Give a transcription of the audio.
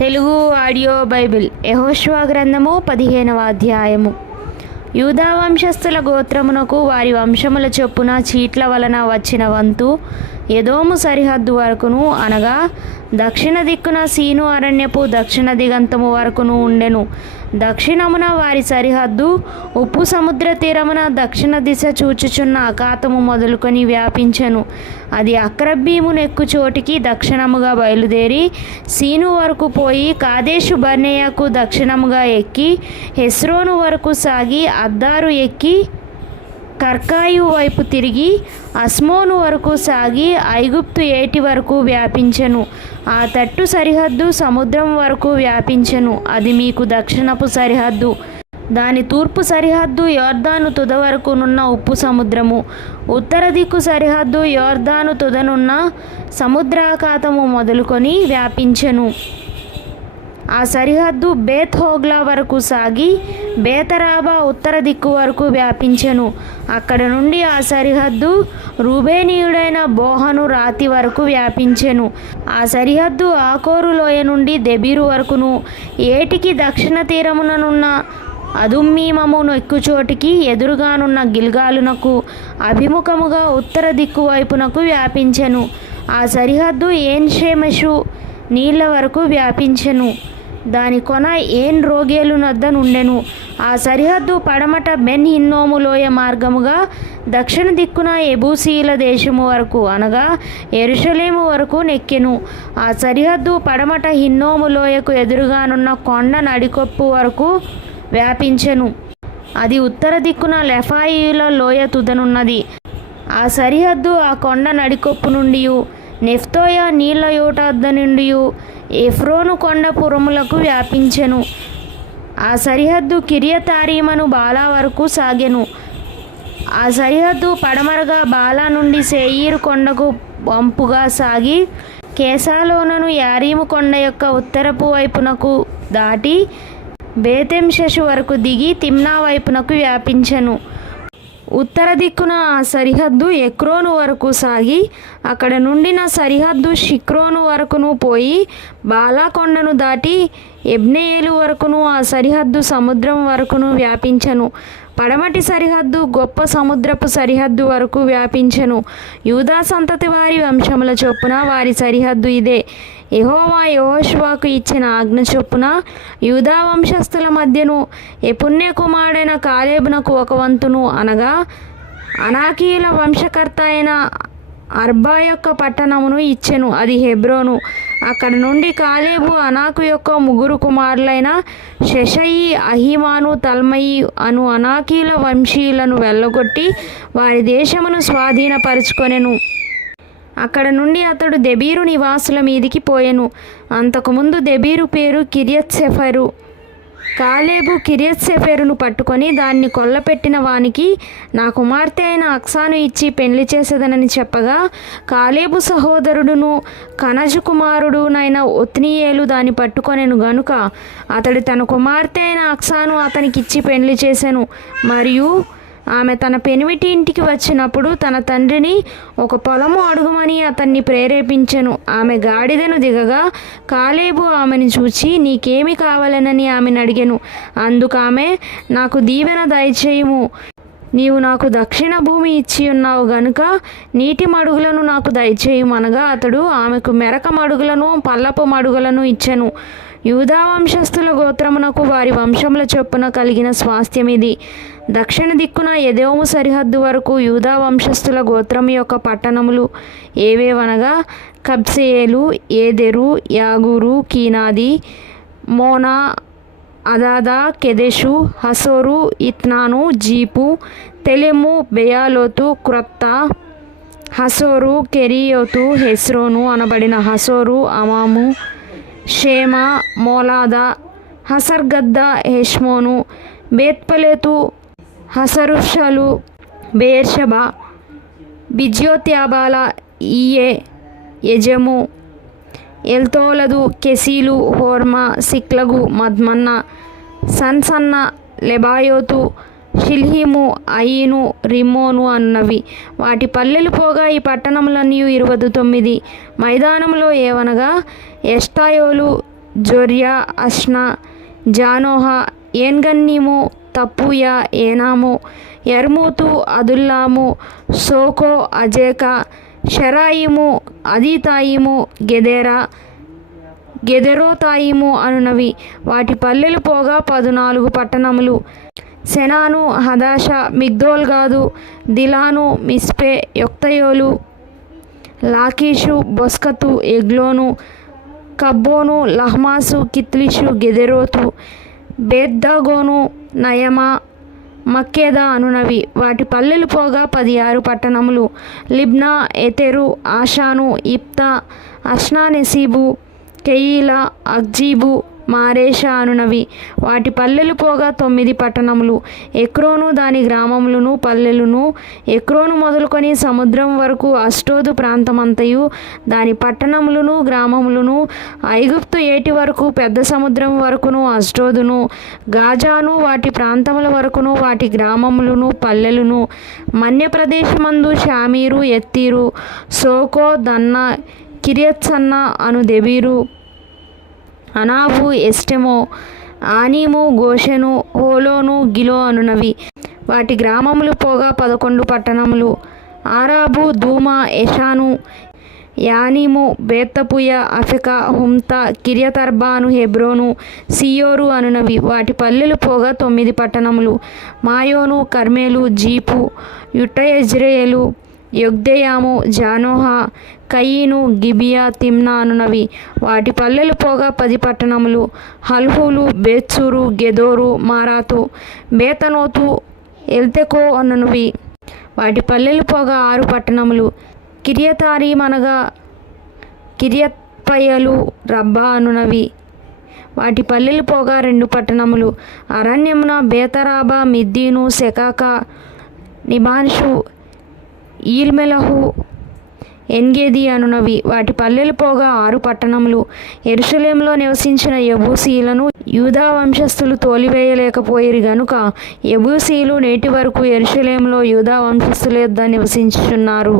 Telugu audio Bible యెహోషువ గ్రంథము 15వ అధ్యాయము. యూదా వంశస్థుల గోత్రమునకు వారి వంశముల చొప్పున చీట్ల వలన వచ్చిన వంతు ఎదోము సరిహద్దు వరకును, అనగా దక్షిణ దిక్కున సీను అరణ్యపు దక్షిణ దిగంతము వరకును ఉండెను. దక్షిణమున వారి సరిహద్దు ఉప్పు సముద్ర తీరమున దక్షిణ దిశ చూచుచున్న అఖాతము మొదలుకొని వ్యాపించెను. అది అక్రబ్బీము నెక్కు చోటికి దక్షిణముగా బయలుదేరి సీను వరకు పోయి కాదేషు బర్నేయకు దక్షిణముగా ఎక్కి హెస్రోను వరకు సాగి అద్దారు ఎక్కి కర్కాయు వైపు తిరిగి అస్మోను వరకు సాగి ఐగుప్తు ఏటి వరకు వ్యాపించెను. ఆ తట్టు సరిహద్దు సముద్రం వరకు వ్యాపించెను. అది మీకు దక్షిణపు సరిహద్దు. దాని తూర్పు సరిహద్దు యోర్దాను తుద వరకునున్న ఉప్పు సముద్రము. ఉత్తర దిక్కు సరిహద్దు యోర్దాను తుదనున్న సముద్రాఖాతము మొదలుకొని వ్యాపించెను. ఆ సరిహద్దు బేత్ హోగ్లా వరకు సాగి బేతరాబా ఉత్తర దిక్కు వరకు వ్యాపించెను. అక్కడ నుండి ఆ సరిహద్దు రూబేనీయుడైన బోహను రాతి వరకు వ్యాపించెను. ఆ సరిహద్దు ఆకోరు లోయ నుండి దెబీరు వరకును, ఏటికి దక్షిణ తీరముననున్న అదుమ్మీమము ఎక్కుచోటికి ఎదురుగానున్న గిల్గాలునకు అభిముఖముగా ఉత్తర దిక్కు వైపునకు వ్యాపించెను. ఆ సరిహద్దు ఏన్ షేమెషు నీళ్ల వరకు వ్యాపించెను. దాని కొన ఏన్ రోగేలు నద్ద నుండెను. ఆ సరిహద్దు పడమట బెన్ హిన్నోము లోయ మార్గముగా దక్షిణ దిక్కున ఎబూసీల దేశము వరకు, అనగా యెరూషలేము వరకు నెక్కెను. ఆ సరిహద్దు పడమట హిన్నోము లోయకు ఎదురుగానున్న కొండ నడికొప్పు వరకు వ్యాపించెను. అది ఉత్తర దిక్కున లెఫాయిల లోయ తుదనున్నది. ఆ సరిహద్దు ఆ కొండ నడికొప్పు నుండి నెఫ్తోయ నీళ్ల యోట వద్ద నుండి ఎఫ్రోను కొండ పురములకు వ్యాపించెను. ఆ సరిహద్దు కిరియతారీమను బాలా వరకు సాగెను. ఆ సరిహద్దు పడమరగా బాలా నుండి సేయీరు కొండకు వంపుగా సాగి కేసాలోనను యారీము కొండ యొక్క ఉత్తరపు వైపునకు దాటి బేతెంషెషు వరకు దిగి తిమ్నా వైపునకు వ్యాపించెను. ఉత్తర దిక్కున ఆ సరిహద్దు ఎక్రోను వరకు సాగి అక్కడ నుండిన సరిహద్దు షిక్రోను వరకును పోయి బాలాకొండను దాటి ఎబ్నేయేలు వరకును ఆ సరిహద్దు సముద్రం వరకును వ్యాపించెను. పడమటి సరిహద్దు గొప్ప సముద్రపు సరిహద్దు వరకు వ్యాపించెను. యూదా సంతతి వారి వంశముల చొప్పున వారి సరిహద్దు ఇదే. యెహోవా యెహోషువకు ఇచ్చిన ఆజ్ఞ చొప్పున యూదా వంశస్థుల మధ్యను యెఫున్నె కుమారుడైన కాలేబునకు ఒక వంతును, అనగా అనాకీయుల వంశకర్త అయిన అర్బా యొక్క పట్టణమును ఇచ్చెను. అది హెబ్రోను. అక్కడ నుండి కాలేబు అనాకు యొక్క ముగ్గురు కుమారులైన షెషయి, అహిమాను, తల్మయి అను అనాకీయుల వంశీయులను వెళ్ళగొట్టి వారి దేశమును స్వాధీనపరుచుకొనెను. అక్కడ నుండి అతడు దెబీరు నివాసుల మీదికి పోయెను. అంతకుముందు దెబీరు పేరు కిర్యత్సెఫెరు. కాలేబు కిర్యత్సెఫెరును పట్టుకొని దాన్ని కొల్లపెట్టిన వానికి నా కుమార్తె అయిన అక్సాను ఇచ్చి పెళ్లి చేసేదనని చెప్పగా, కాలేబు సహోదరుడును కనజు కుమారుడునైన ఒత్నీయేలు దాన్ని పట్టుకొనెను గనుక అతడు తన కుమార్తె అయిన అక్సాను అతనికిచ్చి పెళ్లి చేసెను. మరియు ఆమె తన పెనిమిటి ఇంటికి వచ్చినప్పుడు తన తండ్రిని ఒక పొలము అడుగుమని అతన్ని ప్రేరేపించెను. ఆమె గాడిదను దిగగా కాలేబు ఆమెను చూచి నీకేమి కావాలనని ఆమెను అడిగెను. అందుకామె నాకు దీవెన దయచేయుము, నీవు నాకు దక్షిణ భూమి ఇచ్చి ఉన్నావు గనుక నీటి మడుగులను నాకు దయచేయుమనగా అతడు ఆమెకు మెరక మడుగులను పల్లపు మడుగులను ఇచ్చెను. యూదా వంశస్థుల గోత్రమునకు వారి వంశముల చొప్పున కలిగిన స్వాస్థ్యం ఇది. దక్షిణ దిక్కున ఎదోము సరిహద్దు వరకు యూదా వంశస్థుల గోత్రం యొక్క పట్టణములు ఏవేవనగా కబ్సెయేలు, ఏదెరు, యాగూరు, కీనాది, మోనా, అదాదా, కెదెషు, హసోరు, ఇత్నాను, జీపు, తెలెము, బెయాలోతు, క్రొత్త, హసోరు, కెరియోతు, హెస్రోను అనబడిన హసోరు, అమాము, షేమ, మోలాదా, హసర్గద్ద, హెష్మోను, బేత్పలేతు, హసరుషలు, బేర్షబా, బిజ్యోత్యాబాల, ఈయే, యజము, ఎల్తోలదు, కెసీలు, హోర్మా, సిక్లగు, మద్మన్న, సన్సన్న, లెబాయోతు, షిల్హిము, అయీను, రిమ్మోను అన్నవి. వాటి పల్లెలు పోగా ఈ పట్టణములన్నీ 29. మైదానములో ఏవనగా ఎష్టాయోలు, జొర్యా, అష్నా, జానోహ, ఏన్గన్నీము, తప్పుయ, ఏనాము, యర్మూతు, అదుల్లాము, సోకో, అజేకా, షరాయిము, అదీతాయిము, గెదెరా, గెదెరోతాయిము అనునవి వాటి పల్లెలు పోగా 14 పట్టణములు. సెనాను, హదాష, మిగ్దోల్గాదు, దిలాను, మిస్పే, యొక్తయోలు, లాకీషు, బొస్కతు, ఎగ్లోను, కబ్బోను, లహ్మాసు, కిత్లిషు, గెదెరోతు, బేత్దాగోను, నయమా, మక్కేదా అనునవి వాటి పల్లెలు పోగా 16 పట్టణములు. లిబ్నా, ఎతెరు, ఆషాను, ఇప్తా, అష్నానెసీబు, కెయీలా, అక్జీబు, మారేషా అనునవి వాటి పల్లెలు పోగా 9 పట్టణములు. ఎక్రోను దాని గ్రామములను పల్లెలను, ఎక్రోను మొదలుకొని సముద్రం వరకు అష్టోదు ప్రాంతమంతయు దాని పట్టణములను గ్రామములను, ఐగుప్తు ఏటి వరకు పెద్ద సముద్రం వరకును అష్టోదును, గాజాను వాటి ప్రాంతముల వరకును వాటి గ్రామములను పల్లెలను, మన్య ప్రదేశమందు షామీరు, ఎత్తీరు, సోకో, దన్నా, కిరియత్సన్నా అను దెబీరు, అనాబు, ఎస్టెమో, ఆనీము, గోషెను, హోలోను, గిలో అనునవి వాటి గ్రామములు పోగా 11 పట్టణములు. ఆరాబు, దూమా, ఎషాను, యానీము, బేత్తపుయ, అఫెక, హుమ్తా, కిరియతర్బాను, హెబ్రోను, సియోరు అనునవి వాటి పల్లెలు పోగా 9 పట్టణములు. మాయోను, కర్మెలు, జీపు, యుట్టయజ్రేయేలు, యొగ్దెయాము, జానోహ, కయీను, గిబియా, తిమ్నా అనునవి వాటి పల్లెలు పోగా 10 పట్టణములు. హల్హూలు, బేత్సూరు, గెదోరు, మారాతు, బేతనోతు, ఎల్తెకో అనునవి వాటి పల్లెలు పోగా 6 పట్టణములు. కిరియతారీం అనగా కిరియత్పయలు, రబ్బా అనునవి వాటి పల్లెలు పోగా 2 పట్టణములు. అరణ్యమున బేతరాబా, మిద్దీను, సెకాకా, నిబాన్షు, ఈల్మెలహు, ఎన్గేది అనునవి వాటి పల్లెలు పోగా 6 పట్టణములు. యెరూషలేములో నివసించిన యెబూసీయులను యూదా వంశస్థులు తోలివేయలేకపోయిరి గనుక యెబూసీయులు నేటి వరకు యెరూషలేములో యూదా వంశస్థుల యొద్ద నివసించుచున్నారు.